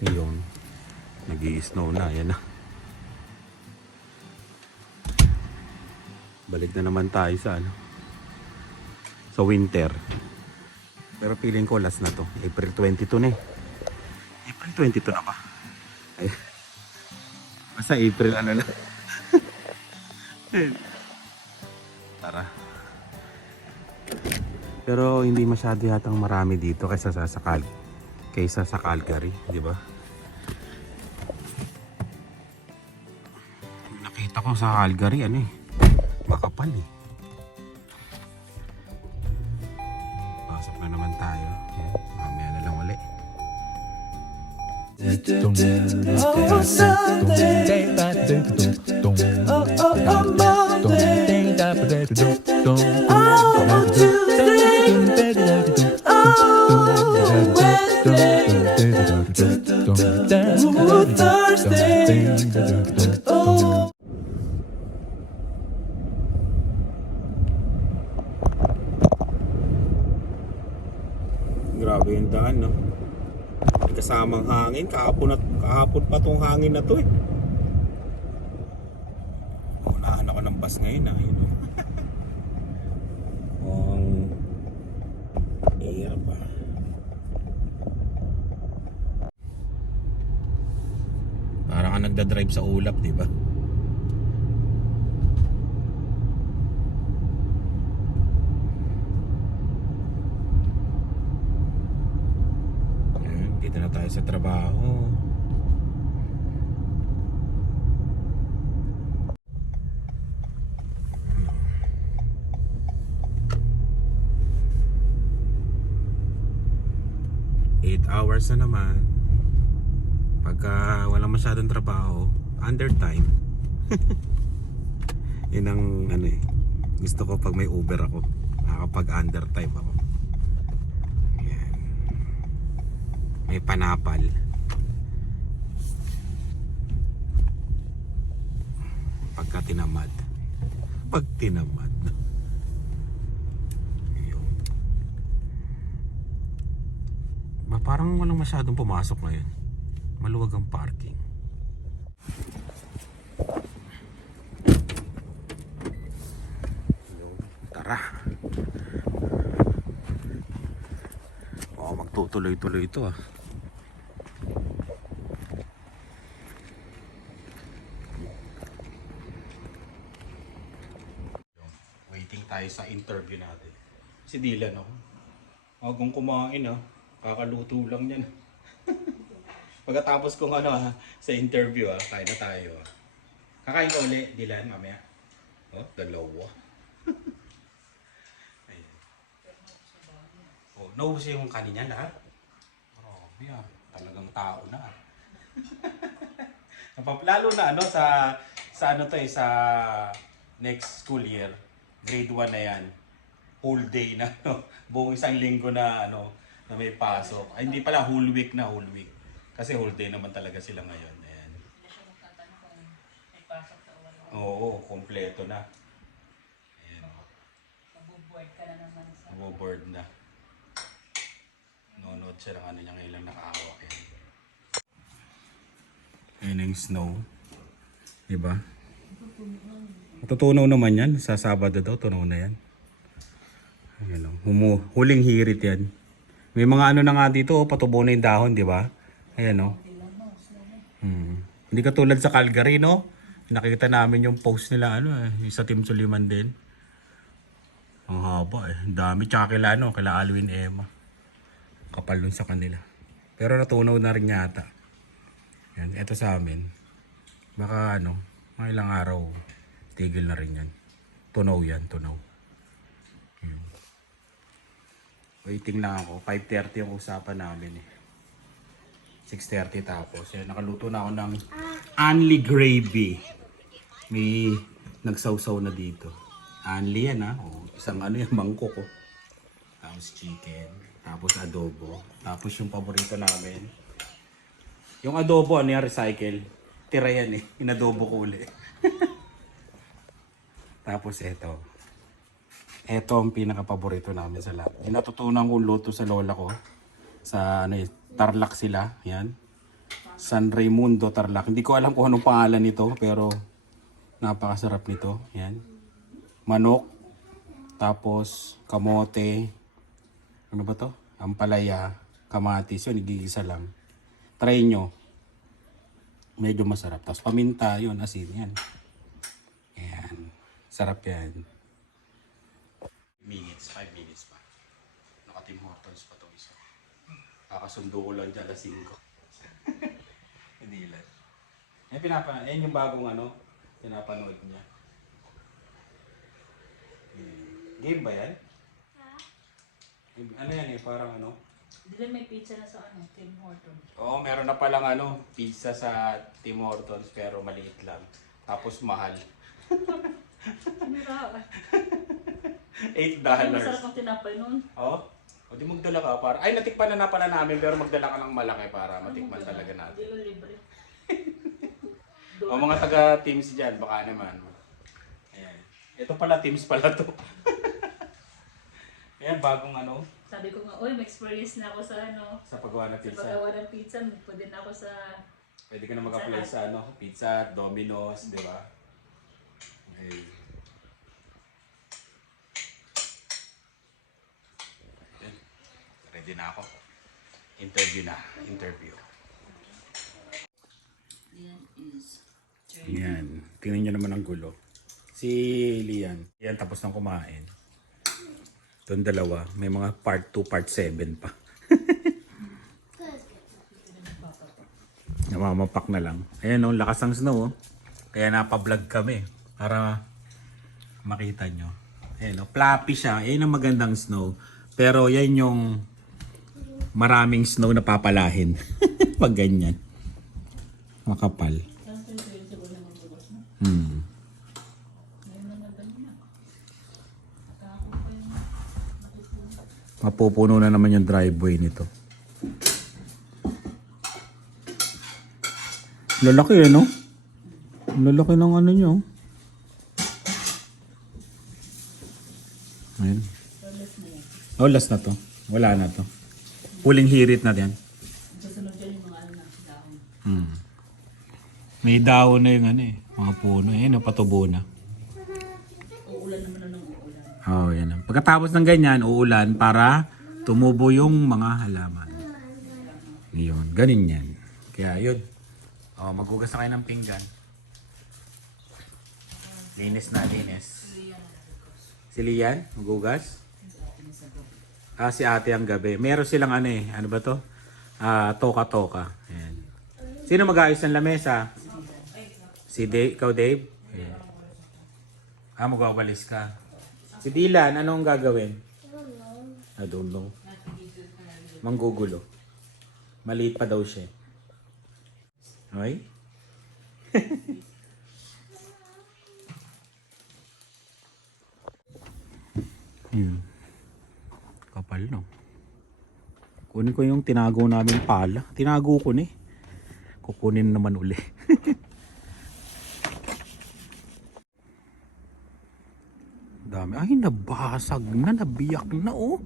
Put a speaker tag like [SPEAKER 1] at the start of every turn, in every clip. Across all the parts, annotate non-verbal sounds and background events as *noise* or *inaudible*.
[SPEAKER 1] Yun. nag snow na. Yan na. Balik na naman tayo sa ano. Sa winter. Pero feeling ko last na to. April 22 na eh. April 22 na ba? Ay. *laughs* Basta April ano na. *laughs* Tara. Pero hindi masyado yatang marami dito kaysa sa, sa Cal kaysa sa Calgary, di ba? Ko sa Calgary ano eh. Makapal eh. Pasok na naman tayo. Yan, mamaya na lang uli. Grabe hangin. Kahapon, at, kahapon pa tong hangin na to eh. Unahan ako ng bus ngayon, ah. Yun, oh. Ang air pa. Parang ka nagda-drive sa ulap, di ba? Ayan, dito na tayo sa trabaho. Eight hours na naman. Pagka walang masyadong trabaho, under time. *laughs* Yun ang ano eh. Gusto ko pag may Uber ako. Nakakapag under time ako. May panapal. Pagka tinamad. Pag tinamad. Yun. Ba, parang walang masyadong pumasok ngayon. Maluwag ang parking. Tara. Oh, magtutuloy-tuloy ito ah. Waiting tayo sa interview natin. Si Dylan oh. Agong kumain ah. Kakaluto lang yan. *laughs* Pagkatapos kong ano ah, sa interview ah, kain na tayo ah. Kakain ka uli, Dylan, mamaya. Oh, dalawa. *laughs* Oh, naubos yung kanin niya lahat. Oh, yeah. Talagang tao na. *laughs* Napap- Lalo na ano sa sa ano to eh sa next school year, grade 1 na yan. Whole day na no? *laughs* buong isang linggo na ano na may pasok. Ay, hindi pala whole week na whole week. Kasi whole day naman talaga sila ngayon. Ayan. Oo, kompleto na. Ayan. Mabuboard na. Nanonood siya ng ano niya ngayon lang nakahawak yan. Ayan yung snow. Diba? Matutunaw naman yan. Sa Sabado daw, tunaw na yan. Ayan. Humu, huling hirit yan. May mga ano na nga dito, oh, patubo na yung dahon, di ba? Ayan o. Hmm. Hindi katulad sa Calgary, no? Nakita namin yung post nila, ano eh, sa Team Suliman din. Ang haba eh. Dami. Tsaka kila, ano, kila Alwin Emma. Kapal dun sa kanila. Pero natunaw na rin yata. Yan, eto sa amin. Baka ano, mga ilang araw, tigil na rin yan. Tunaw yan, tunaw. Yan. Waiting lang ako. 5.30 yung usapan namin eh. 6.30 tapos. Yan, nakaluto na ako ng Anli gravy. May nagsawsaw na dito. Anli yan ha. O, isang ano yan, mangkok ko. Tapos chicken. Tapos adobo. Tapos yung paborito namin. Yung adobo, ano yan, recycle. Tira yan eh. Inadobo ko uli. *laughs* Tapos eto. Eto ang pinaka-paborito namin sa lahat. Yung natutunan kong luto sa lola ko. Sa ano eh, Tarlac sila. Yan. San Raimundo Tarlac. Hindi ko alam kung anong pangalan nito, pero napakasarap nito. Yan. Manok, tapos kamote, ano ba to? Ampalaya, kamatis, yun, igigisa lang. Try nyo. Medyo masarap. Tapos paminta, yun, asin, yan. Sarap yan. Minutes, 5 minutes pa. Naka-Tim Hortons pa to isa. Kakasundo ko lang dyan, alas 5. *laughs* Hindi lang. Yan, pinapa, yan yung bagong ano, pinapanood niya. Hmm. Game ba yan? Game- Ano yan eh, parang ano?
[SPEAKER 2] Dila may pizza na sa ano, Tim Hortons.
[SPEAKER 1] Oo, meron na palang ano, pizza sa Tim Hortons pero maliit lang. Tapos mahal. *laughs*
[SPEAKER 2] Mira,
[SPEAKER 1] 8
[SPEAKER 2] ay,
[SPEAKER 1] dollars.
[SPEAKER 2] masarap ang tinapay nun.
[SPEAKER 1] Oo. O di magdala ka para. Ay, natikpan na na pala namin pero magdala ka ng malaki para matikman talaga natin.
[SPEAKER 2] Hindi lang libre. *laughs*
[SPEAKER 1] O mga taga teams dyan, baka naman. Ayan. Ito pala, teams pala to. *laughs* Ayan, bagong ano,
[SPEAKER 2] Sabi ko nga, uy, may experience na ako sa ano,
[SPEAKER 1] sa paggawa ng
[SPEAKER 2] sa
[SPEAKER 1] pizza.
[SPEAKER 2] paggawa ng pizza. Pwede na ako sa,
[SPEAKER 1] Pwede ka na mag-apply sa ano, pizza, Domino's, di ba? Ayan. Ready na ako. Interview na. Interview.
[SPEAKER 2] yan is,
[SPEAKER 1] Yan. Tingnan nyo naman ang gulo. Si Lian. Yan tapos nang kumain. Doon dalawa. May mga part 2, part 7 pa. *laughs* Namamapak na lang. Ayan oh, lakas ng snow oh. Kaya napablog kami. Para makita nyo. Ayan oh, fluffy siya. Ayan ang magandang snow. Pero yan yung maraming snow na papalahin. *laughs* Pag ganyan. Makapal. Hmm. Mapupuno na naman yung driveway nito. Lalaki eh, no? Lalaki ng ano nyo. Ayun.
[SPEAKER 2] promise na yan.
[SPEAKER 1] Oh, last na to. Wala na to. Puling hirit na din. Hmm. May dahon na yung ano eh. Mga puno. Ayun, napatubo na.
[SPEAKER 2] Uulan naman na uulan.
[SPEAKER 1] Oh, yan. Pagkatapos ng ganyan, uulan para tumubo yung mga halaman. Yun, ganin yan. Kaya yun. Oh, maghugas na kayo ng pinggan. Linis na, linis. Si Lian, maghugas? Ah, si ate ang gabi. Meron silang ano eh, ano ba to? Ah, toka-toka. Ayan. Sino mag-ayos ng lamesa? Si Dave, ikaw Dave? Ayan. Ah, magwawalis ka. Si Dylan, anong gagawin? I don't know. Manggugulo. Maliit pa daw siya. Okay? *laughs* Yun. Kapal no. Kunin ko yung tinago namin pala. Tinago ko ni. Kukunin naman uli. *laughs* Dami. Ay, nabasag na. Nabiyak na, oh.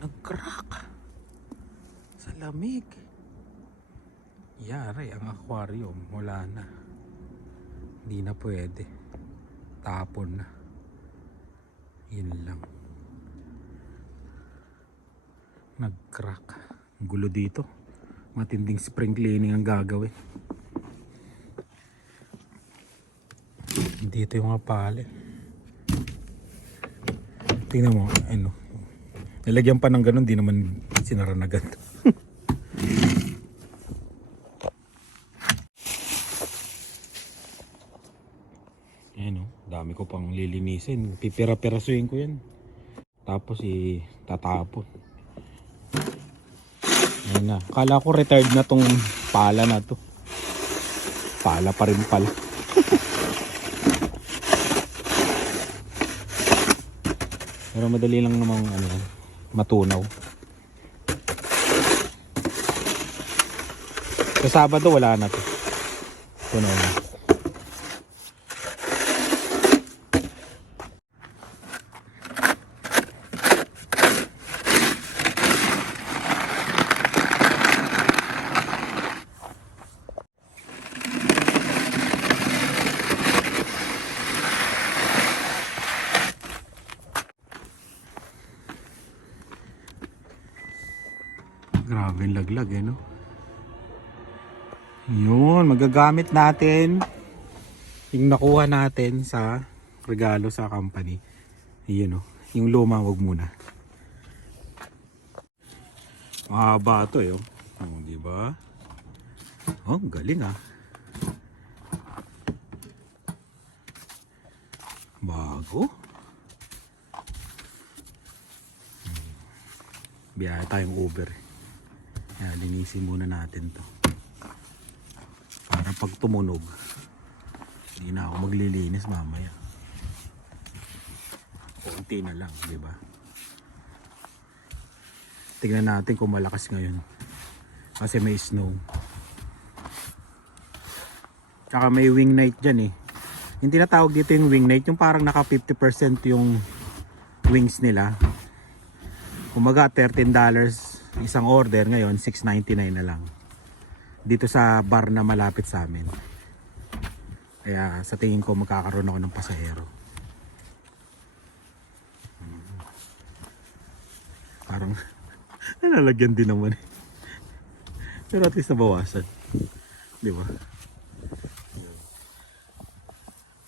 [SPEAKER 1] Nag-crack. Sa lamig. Yari, ang aquarium. Wala na. Hindi na pwede. Tapon na. Yun lang. Nag-crack. Ang gulo dito. Matinding spring cleaning ang gagawin. Dito yung mga pale. Tingnan mo, ano. Nilagyan pa ng ganun, di naman sinara na agad. *laughs* Ayan o, dami ko pang lilinisin. Pipira-pirasuin ko yan. Tapos i tatapon. Ayan na. Kala ko retired na tong pala na to. Pala pa rin pala. *laughs* Pero madali lang namang ano matunaw. Sa Sabado wala na to. Tunaw na. Yung laglag eh, no? Yun, magagamit natin yung nakuha natin sa regalo sa company. Yun, no? Yung luma, wag muna. Mahaba to, eh. Oh, oh di ba? Oh, galing ah. Bago. Biyahe tayong Uber. Kaya linisin muna natin to. Para pag tumunog, hindi na ako maglilinis mamaya. Konti na lang, di ba? Tingnan natin kung malakas ngayon. Kasi may snow. Tsaka may wing night dyan eh. Yung tinatawag dito yung wing night, yung parang naka 50% yung wings nila. Kumaga $13 isang order ngayon, 6.99 na lang. Dito sa bar na malapit sa amin. Kaya sa tingin ko magkakaroon ako ng pasahero. Hmm. Parang *laughs* nalalagyan din naman eh. Pero at least nabawasan. Di ba?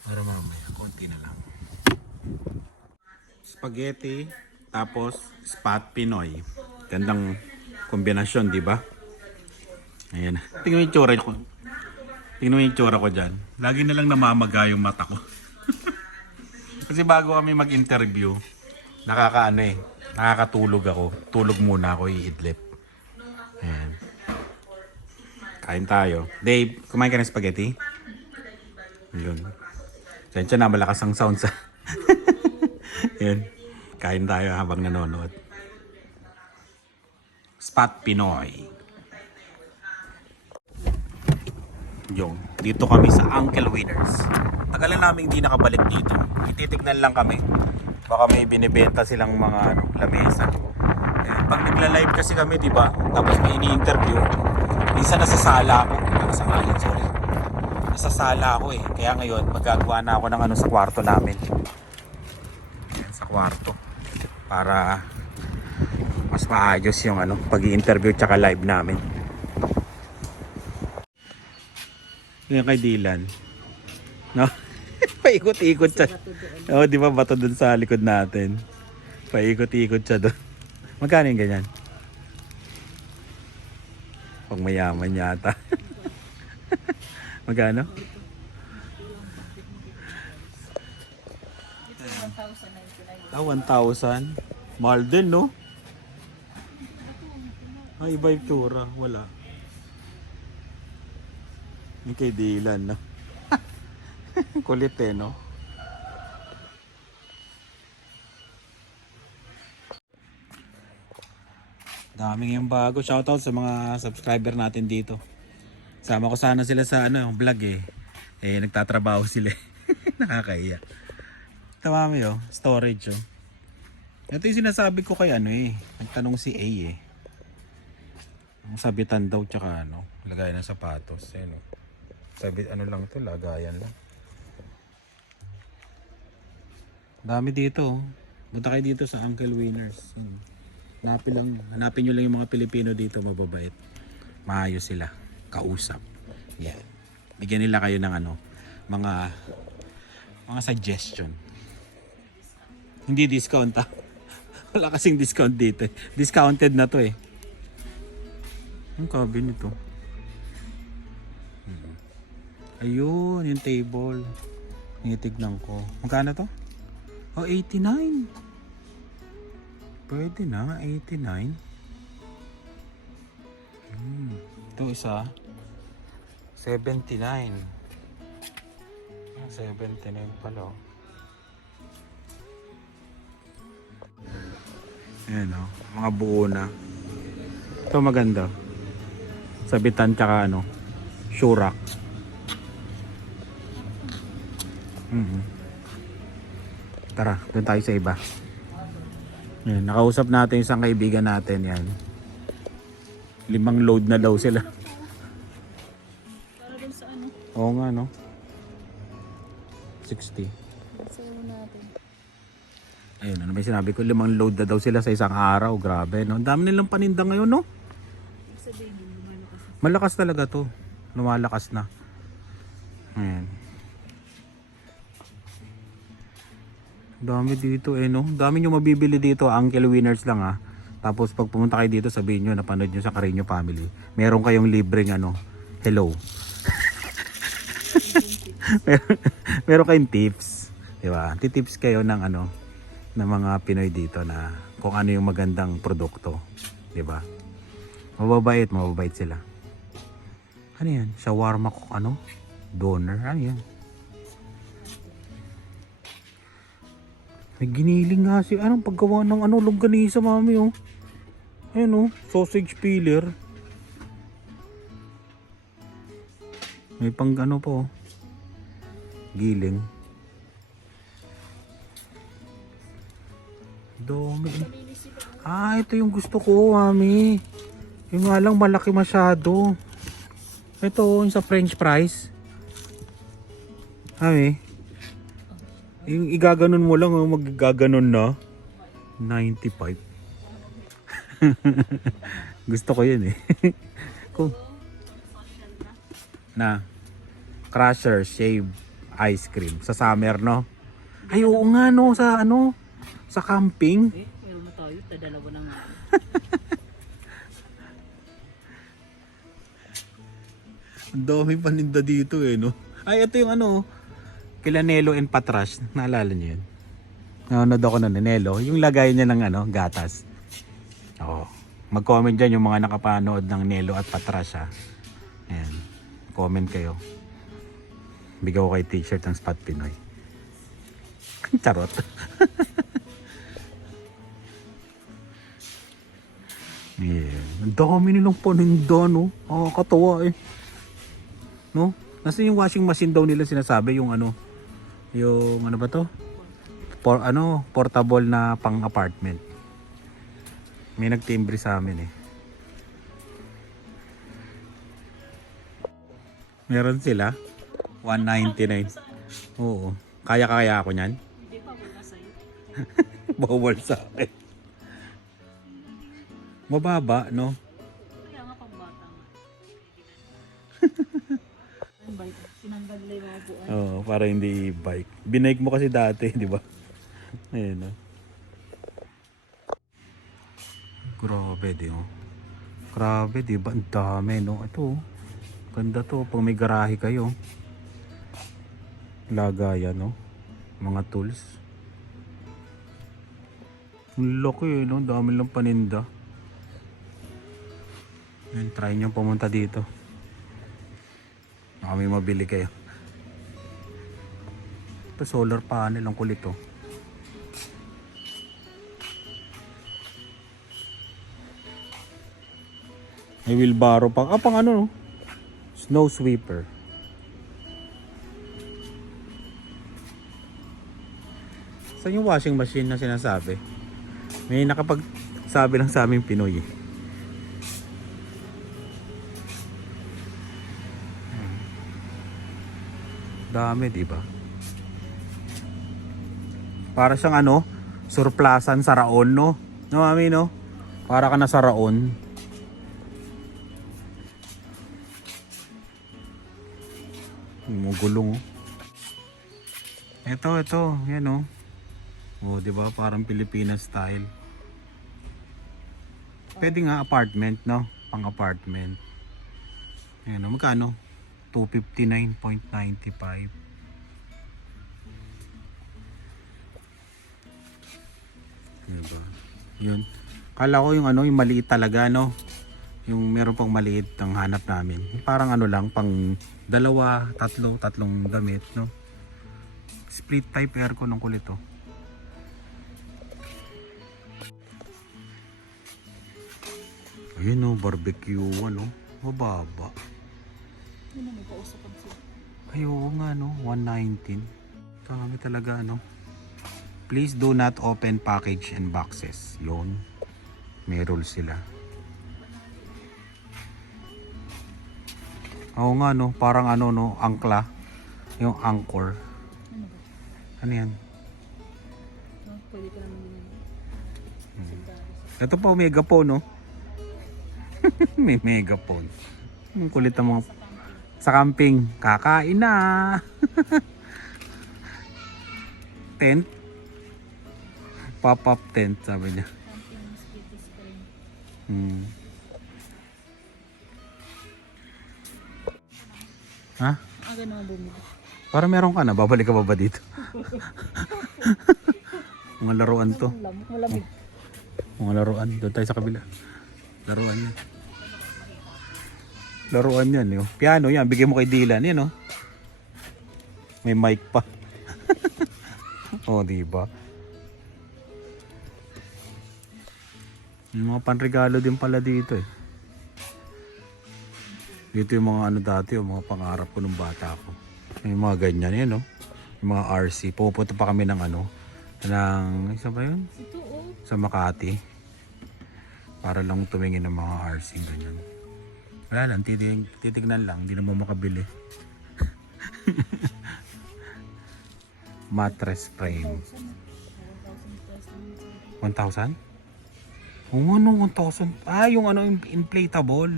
[SPEAKER 1] Para mamaya, konti na lang. Spaghetti, tapos spot Pinoy. Gandang kombinasyon, di ba? Ayan. Tingnan mo yung tsura ko. Tingnan mo yung tsura ko dyan. Lagi na lang namamaga yung mata ko. *laughs* Kasi bago kami mag-interview, nakakaano eh, nakakatulog ako. Tulog muna ako, iidlip. Ayan. Kain tayo. Dave, kumain ka ng spaghetti? Yun. Sensya na, malakas ang sound sa... *laughs* Yun. Kain tayo habang nanonood. Spot Pinoy. Yung, dito kami sa Uncle Winners. Tagal na namin hindi nakabalik dito. Ititignan lang kami. Baka may binibenta silang mga ano, lamesa. Eh, pag nagla-live kasi kami, di ba? Tapos may ini-interview. Minsan nasasala ako. Nakasangalan, sorry. Nasasala ako eh. Kaya ngayon, magagawa na ako ng ano sa kwarto namin. Ayan, sa kwarto. Para mas maayos yung ano, pag interview tsaka live namin. Yan kay Dylan. No? *laughs* Paikot-ikot siya. Oo, di ba bato dun sa likod natin? Paikot-ikot siya dun. Magkano yung ganyan? Pag mayaman yata. *laughs* Magkano?
[SPEAKER 2] Ito 1,099.
[SPEAKER 1] Ah, 1,000. Mahal din, no? Ah, iba yung tura. Wala. Yung kay Dylan, no? *laughs* Kulit eh, no? Daming yung bago. Shoutout sa mga subscriber natin dito. Sama ko sana sila sa ano, vlog eh. Eh, nagtatrabaho sila. eh. *laughs* Nakakahiya. Tama mo yun, storage oh. Ito yung sinasabi ko kay ano eh. Nagtanong si A eh. Ang sabitan daw tsaka ano, lagay ng sapatos. Ayun oh. Sabi, ano lang to, lagayan lang. Dami dito oh. Punta kayo dito sa Uncle Winners. Yun. Hanapin lang, hanapin nyo lang yung mga Pilipino dito, mababait. Maayos sila. Kausap. Yan. Bigyan nila kayo ng ano, mga mga suggestion. Hindi discount ah. *laughs* Wala kasing discount dito eh. Discounted na to eh. Ang cabinet nito. Hmm. Ayun, yung table. Tinitignan ko. Magkano to? Oh, 89. Pwede na, 89. Hmm. Ito isa. 79. Ah, 79 pala oh. Ayan o, mga buo na. Ito maganda. Sabitan tsaka ano, shurak. Mhm. Tara, doon tayo sa iba. Ayan, nakausap natin isang kaibigan natin yan. Limang load na daw sila.
[SPEAKER 2] Para dun sa ano,
[SPEAKER 1] Oo nga no. 60.
[SPEAKER 2] sa natin.
[SPEAKER 1] Ayun, ano yung sinabi ko? Limang load na daw sila sa isang araw. Grabe, no? Ang dami nilang paninda ngayon, no?
[SPEAKER 2] sa baby, lumalakas na.
[SPEAKER 1] Malakas talaga to. Lumalakas na. Ayan. Dami dito eh no. Dami nyo mabibili dito. Uncle Winners lang ah. Tapos pag pumunta kayo dito sabihin nyo napanood nyo sa Carino Family. Meron kayong libreng ano. Hello. *laughs* meron, meron kayong tips. Di ba? Titips kayo ng ano ng mga Pinoy dito na kung ano yung magandang produkto. Di ba? Mababait, mababait sila. Ano yan? Shawarma ko ano? Donor? Ano yan? May giniling nga si anong paggawa ng ano longganisa mami oh. Ayun oh, sausage peeler. May pang ano po. Giling. Dami. Ah, ito yung gusto ko, mami. Yung nga lang malaki masyado. Ito, yung sa french fries. Mami. Yung igaganon mo lang, oh, magigaganon na. 95. *laughs* Gusto ko yun eh. *laughs* Kung, na, crusher, shave, ice cream. Sa summer, no? Ay, oo nga, no? Sa ano? Sa camping.
[SPEAKER 2] Eh, meron na tayo, dalawa na nga. *laughs*
[SPEAKER 1] Ang dami paninda dito eh, no? Ay, ito yung ano, kila Nelo and Patras. Naalala niyo yun? Nanonood ako na ni Nelo. Yung lagay niya ng ano, gatas. Oo. Mag-comment dyan yung mga nakapanood ng Nelo at Patras ha. Ayan. Comment kayo. Bigyan ko kay t-shirt ng Spot Pinoy. Charot. *laughs* yeah. Ang dami nilang paninda, no? Nakakatawa eh. No? Nasa yung washing machine daw nila sinasabi yung ano yung ano ba to? For ano, portable na pang apartment. May nagtimbre sa amin eh. Meron sila 199. Oo. Kaya-kaya ako niyan.
[SPEAKER 2] Hindi pa, wala sa'yo.
[SPEAKER 1] Bawal sa akin. Mababa, no?
[SPEAKER 2] Sinanggal nila yung buwan.
[SPEAKER 1] Oo, para hindi bike. Binike mo kasi dati, *laughs* di ba? Ayun, no? Grabe, di oh. Grabe, di ba? Ang dami, no? Ito, oh. Ganda to. Pag may garahe kayo. Lagayan, no? Mga tools. Ang laki, eh, no? Dami lang paninda. Ayun, try nyo pumunta dito. Baka may mabili kayo. Ito solar panel ang kulit oh. May wheelbarrow pa. Ah, pang ano no? Snow sweeper. Saan yung washing machine na sinasabi? May nakapagsabi lang sa aming Pinoy eh. Dami, di ba? Para siyang ano, surplasan sa raon, no? No, mami, no? Para ka na sa raon. Mugulong, oh. Ito, ito, yan, oh. Oh, di ba? Parang Pilipinas style. Pwede nga apartment, no? Pang apartment. Ayan, oh. Magkano? 259.95. Diba? Yun. Kala ko yung ano, yung maliit talaga, no? Yung meron pang maliit ang hanap namin. Parang ano lang, pang dalawa, tatlo, tatlong damit, no? Split type aircon ng kulit, oh. Ayun, no, barbecue, ano? Mababa.
[SPEAKER 2] Yun na, may kausapan sila.
[SPEAKER 1] Ay, oo nga, no? 119. Kami talaga, ano? Please do not open package and boxes. Yun. May rules sila. Oo nga, no? Parang ano, no? Angkla. Yung anchor.
[SPEAKER 2] Ano?
[SPEAKER 1] Ano yan?
[SPEAKER 2] No, pwede ka naman yun.
[SPEAKER 1] Ito pa, omega po, no? *laughs* May megaphone. Ang kulit ng mga... Sa camping, kakain na. *laughs* tent. Pop-up tent, sabi niya. Hmm. Ha?
[SPEAKER 2] Ah, ganun bumili.
[SPEAKER 1] Para meron ka na, babalik ka pa ba dito? *laughs* Mga laruan to.
[SPEAKER 2] Malamig.
[SPEAKER 1] Mga laruan. Doon tayo sa kabila. Laruan yan. Laruan yan. Yung piano yan. Bigay mo kay Dylan. Yan oh. May mic pa. *laughs* oh, di ba? May mga panregalo din pala dito eh. Dito yung mga ano dati, yung mga pangarap ko nung bata ko. May mga ganyan yan, no? Yung mga RC. Pupunta pa kami ng ano, ng, isa ba yun? Sa Makati para lang tumingin ng mga RC ganyan. Wala lang, titig, titignan lang, hindi naman makabili. *laughs* Mattress frame. 1,000? Oo nga no, 1,000. Ah, yung ano, in- inflatable.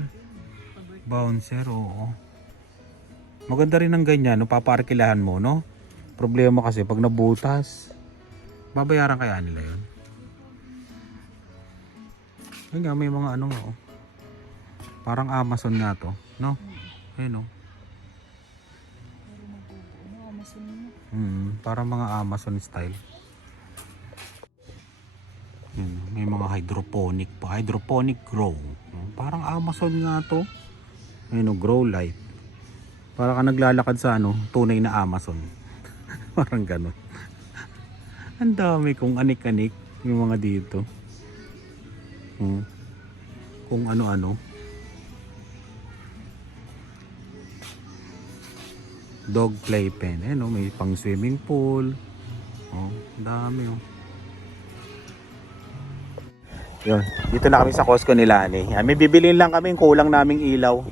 [SPEAKER 1] Bouncer, oo. Maganda rin ng ganyan, no? papaarkilahan mo, no? Problema kasi, pag nabutas, babayaran kaya nila yun? Ayun nga, may mga ano oh. Parang Amazon nga to, no? Ayun, oh. Hmm, parang mga Amazon style. May mga hydroponic pa. Hydroponic grow. Parang Amazon nga to. Ayun, oh, grow light. Para ka naglalakad sa ano, tunay na Amazon. *laughs* parang ganon. Ang dami kong anik-anik yung mga dito. Hmm. Kung ano-ano. Dog playpen. Eh, no? May pang swimming pool. Oh, ang dami oh. Yun, dito na kami sa Costco ni Lani. Yan, may bibilin lang kami, kulang naming ilaw.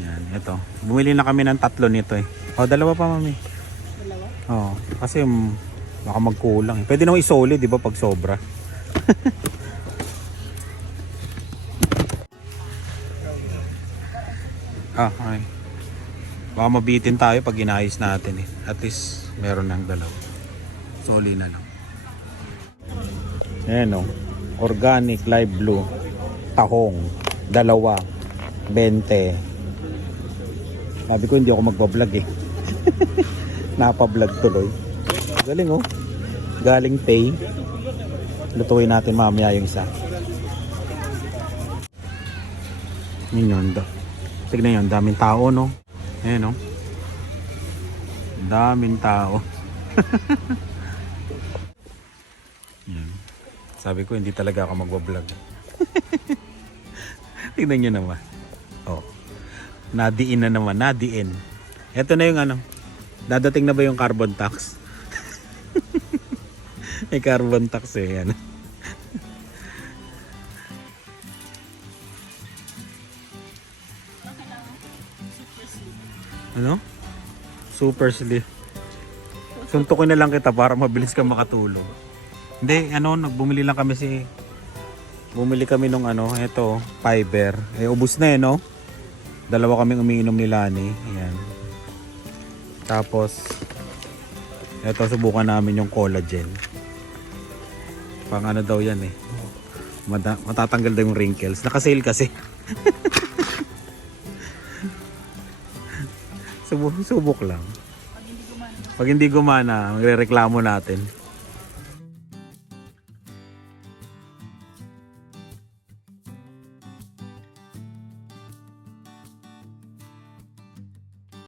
[SPEAKER 1] Yan, ito. Bumili na kami ng tatlo nito eh. Oh, dalawa pa mami.
[SPEAKER 2] Dalawa.
[SPEAKER 1] Oo, kasi mm, baka magkulang. eh. Pwede naman isoli, di ba, pag sobra. *laughs* ah, okay. Baka mabitin tayo pag inayos natin eh. At least, meron ng dalawa. Soli na lang. Ayan o. Organic live blue. Tahong. Dalawa. 20. Sabi ko hindi ako magbablog eh. *laughs* Napablog tuloy. Galing oh. Galing pay. Lutuin natin mamaya yung isa. Yun yun. Tignan yun. Daming tao no. Ayan oh. Daming tao. *laughs* Yan. Sabi ko hindi talaga ako magbablog. *laughs* Tignan nyo naman. Oh. Nadiin na naman. Nadiin. Ito na yung ano. Dadating na ba yung carbon tax? *laughs* May carbon tax eh. Yan. Ano? Super sleep. Suntukin na lang kita para mabilis ka makatulog. Hindi, ano, nagbumili lang kami si... Bumili kami nung ano, eto, fiber. Eh, ubus na eh, no? Dalawa kaming umiinom ni Lani. Ayan. Tapos, eto, subukan namin yung collagen. Pang ano daw yan eh. Mata- matatanggal daw yung wrinkles. Nakasale kasi. *laughs* Subok, subok lang. Pag hindi gumana. Magre-reklamo natin.